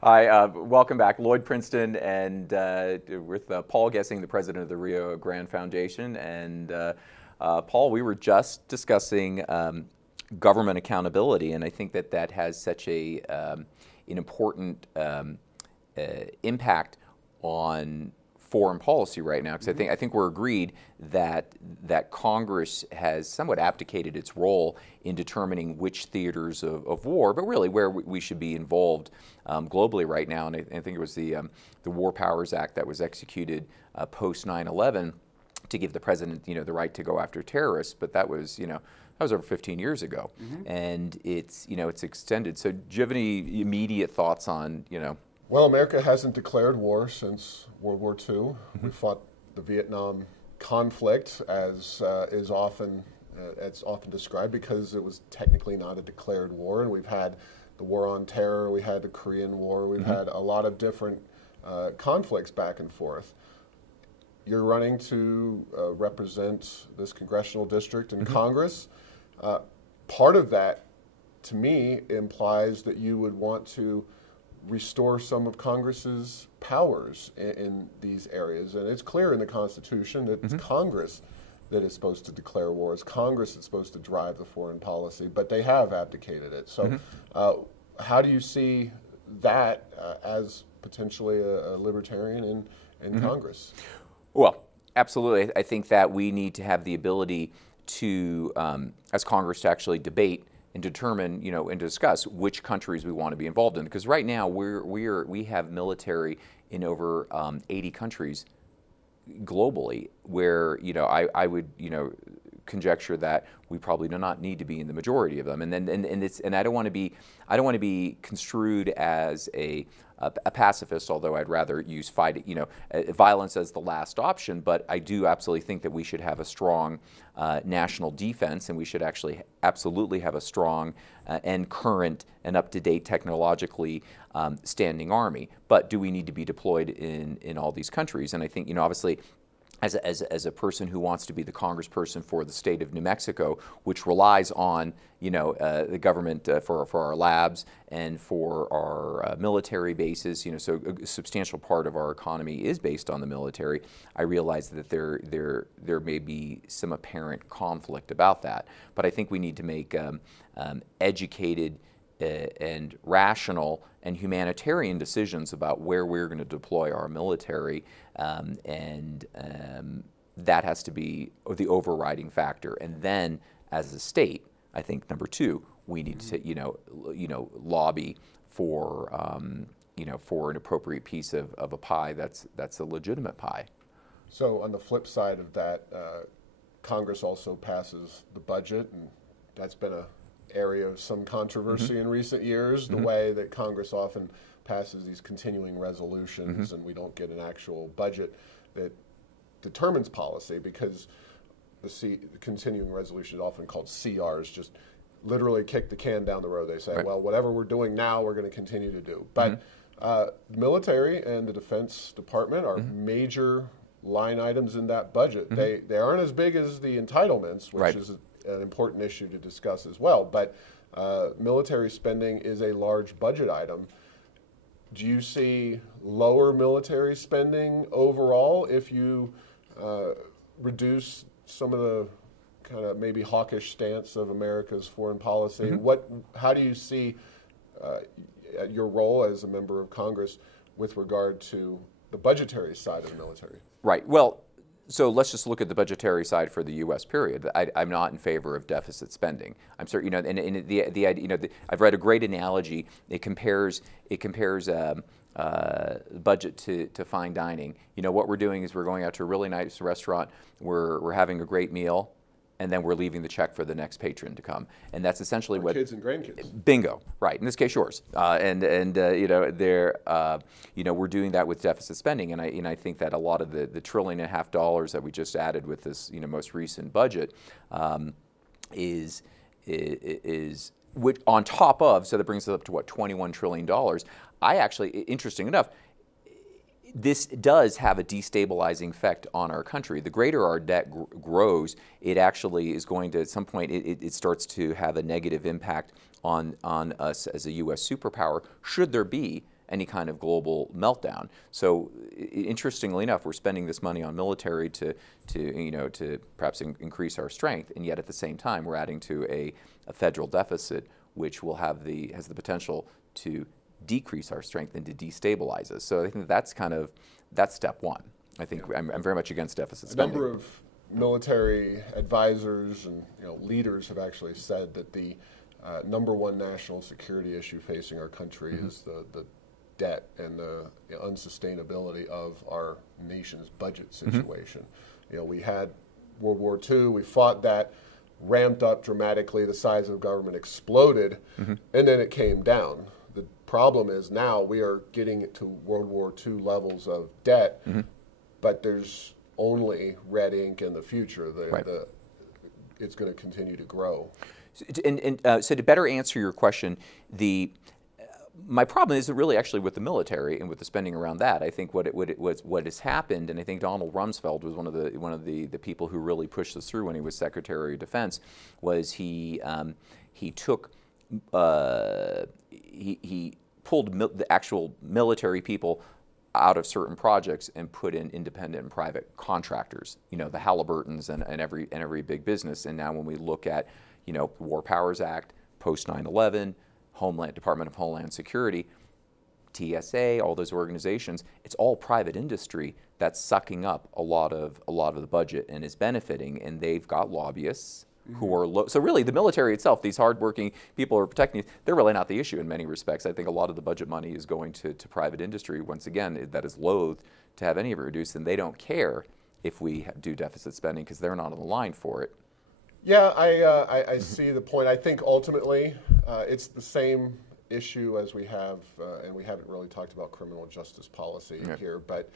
Hi, welcome back. Lloyd Princeton and with Paul Gessing, the president of the Rio Grande Foundation. And Paul, we were just discussing government accountability, and I think that that has such an important impact on foreign policy right now, because I think we're agreed that Congress has somewhat abdicated its role in determining which theaters of war, but really where we should be involved globally right now. And I think it was the War Powers Act that was executed post 9/11 to give the president, the right to go after terrorists. But that was, that was over 15 years ago, and it's extended. So, do you have any immediate thoughts on, Well, America hasn't declared war since World War II. We fought the Vietnam conflict, as it's often described, because it was technically not a declared war. And we've had the War on Terror, we had the Korean War, we've had a lot of different conflicts back and forth. You're running to represent this congressional district in Congress. Part of that, to me, implies that you would want to restore some of Congress's powers in these areas. And it's clear in the Constitution that it's Congress that is supposed to declare war. It's Congress that's supposed to drive the foreign policy, but they have abdicated it. So how do you see that as potentially a libertarian in Congress? Well, absolutely. I think that we need to have the ability to, as Congress, to actually debate and determine, and discuss which countries we want to be involved in. Because right now we have military in over 80 countries globally, where I would conjecture that we probably do not need to be in the majority of them. And I don't want to be construed as a pacifist, although I'd rather use violence as the last option. But I do absolutely think that we should have a strong national defense, and we should actually absolutely have a strong and current and up-to-date technologically standing army. But do we need to be deployed in all these countries? And I think, obviously, as a person who wants to be the congressperson for the state of New Mexico, which relies on the government for our labs and for our military bases, so a substantial part of our economy is based on the military. I realize that there may be some apparent conflict about that, but I think we need to make educated and rational and humanitarian decisions about where we're going to deploy our military, and that has to be the overriding factor. And then, as a state, I think number two, we need to lobby for for an appropriate piece of a pie that's a legitimate pie. So on the flip side of that, Congress also passes the budget, and that's been a area of some controversy in recent years, the way that Congress often passes these continuing resolutions and we don't get an actual budget that determines policy, because the continuing resolution is often called CRs, just literally kick the can down the road. They say, well, whatever we're doing now, we're going to continue to do. But the military and the Defense Department are major line items in that budget. They aren't as big as the entitlements, which is an important issue to discuss as well, but military spending is a large budget item. Do you see lower military spending overall if you reduce some of the kind of maybe hawkish stance of America's foreign policy? How do you see your role as a member of Congress with regard to the budgetary side of the military? Right. Well, so let's just look at the budgetary side for the U.S. period. I'm not in favor of deficit spending. I'm certain, and the idea, I've read a great analogy. It compares budget to fine dining. What we're doing is we're going out to a really nice restaurant. We're having a great meal, and then we're leaving the check for the next patron to come. And that's essentially what kids and grandkids. Bingo, right? In this case, yours. We're doing that with deficit spending, and I think that a lot of the $1.5 trillion that we just added with this most recent budget is which on top of, so that brings us up to what, $21 trillion. I actually, interesting enough, this does have a destabilizing effect on our country. The greater our debt grows, it actually is going to, at some point, it starts to have a negative impact on us as a U.S. superpower, should there be any kind of global meltdown. So interestingly enough, we're spending this money on military to perhaps increase our strength, and yet at the same time we're adding to a federal deficit, which has the potential to decrease our strength and to destabilize us. So I think that's step one. I think I'm very much against deficit spending. A number of military advisors and leaders have actually said that the number one national security issue facing our country is the debt and the unsustainability of our nation's budget situation. We had World War II, we fought that, ramped up dramatically, the size of government exploded, and then it came down. The problem is now we are getting to World War II levels of debt, but there's only red ink in the future. It's going to continue to grow. So to better answer your question, my problem isn't really actually with the military and with the spending around that. I think what has happened, and I think Donald Rumsfeld was one of the people who really pushed this through when he was Secretary of Defense, was he pulled the actual military people out of certain projects and put in independent and private contractors, the Halliburtons and every big business. And now when we look at, War Powers Act, post 9/11, Department of Homeland Security, TSA, all those organizations, it's all private industry that's sucking up a lot of the budget and is benefiting, and they've got lobbyists who are so really the military itself, these hardworking people who are protecting, they're really not the issue in many respects. I think a lot of the budget money is going to private industry, once again, that is loath to have any of it reduced, and they don't care if we do deficit spending because they're not on the line for it. Yeah, I see the point. I think ultimately it's the same issue as we have, and we haven't really talked about criminal justice policy here, but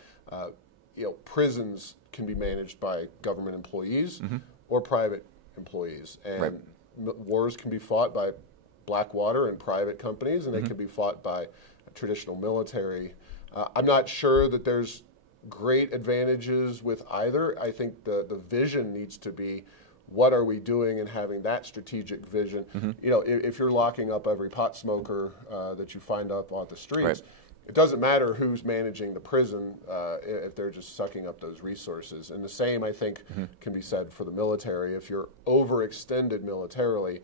prisons can be managed by government employees or private employees, and wars can be fought by Blackwater and private companies, and they can be fought by traditional military. I'm not sure that there's great advantages with either. I think the vision needs to be, what are we doing, and having that strategic vision. If you're locking up every pot smoker that you find up on the streets, it doesn't matter who's managing the prison if they're just sucking up those resources. And the same, I think, can be said for the military. If you're overextended militarily,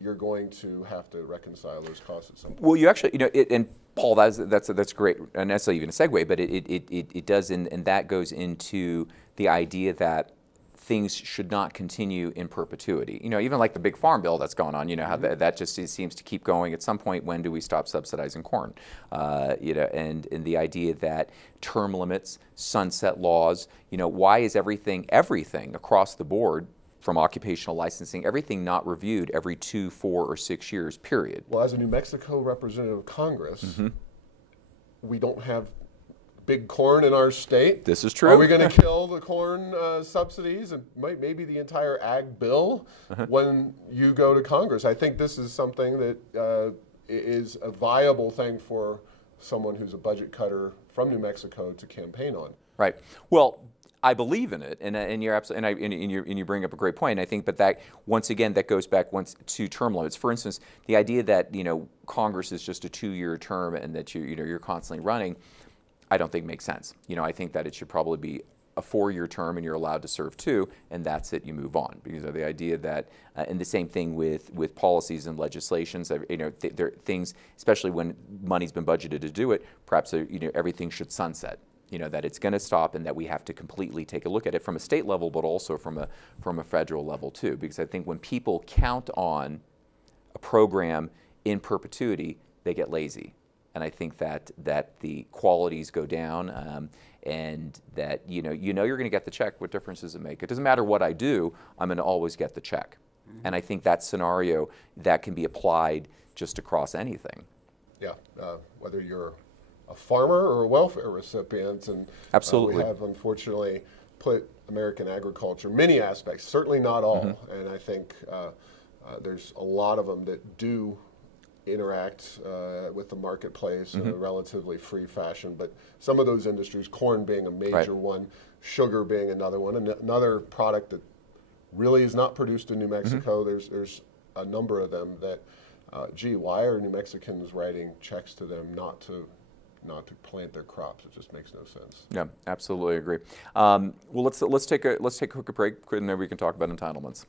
you're going to have to reconcile those costs at some point. Well, you actually, and Paul, that's great, and that's not even a segue, but it does, and that goes into the idea that things should not continue in perpetuity. Even like the big farm bill that's going on, how that just seems to keep going. At some point, when do we stop subsidizing corn? And the idea that term limits, sunset laws, why is everything across the board, from occupational licensing, everything not reviewed every 2, 4, or 6 years, period? Well, as a New Mexico representative of Congress, we don't have big corn in our state. This is true. Are we going to kill the corn subsidies and maybe the entire ag bill when you go to Congress? I think this is something that is a viable thing for someone who's a budget cutter from New Mexico to campaign on. Right. Well, I believe in it, and you're absolutely, and you bring up a great point. And I think, but that once again, that goes back to term limits. For instance, the idea that Congress is just a 2-year term and that you're constantly running, I don't think makes sense. I think that it should probably be a 4-year term and you're allowed to serve 2, and that's it, you move on. Because of the idea that, and the same thing with policies and legislations, there are things, especially when money's been budgeted to do it, perhaps everything should sunset. That it's going to stop, and that we have to completely take a look at it from a state level, but also from a federal level too. Because I think when people count on a program in perpetuity, they get lazy. And I think that the qualities go down, and that you're going to get the check. What difference does it make? It doesn't matter what I do. I'm going to always get the check. And I think that scenario that can be applied just across anything. Yeah, whether you're a farmer or a welfare recipient, and absolutely, we have unfortunately put American agriculture, many aspects, certainly not all, and I think there's a lot of them that do interact with the marketplace in a relatively free fashion, but some of those industries, corn being a major one, sugar being another one, and another product that really is not produced in New Mexico, there's a number of them that gee, why are New Mexicans writing checks to them not to plant their crops? It just makes no sense. Yeah, absolutely agree. Well, let's take a quick break, and then we can talk about entitlements.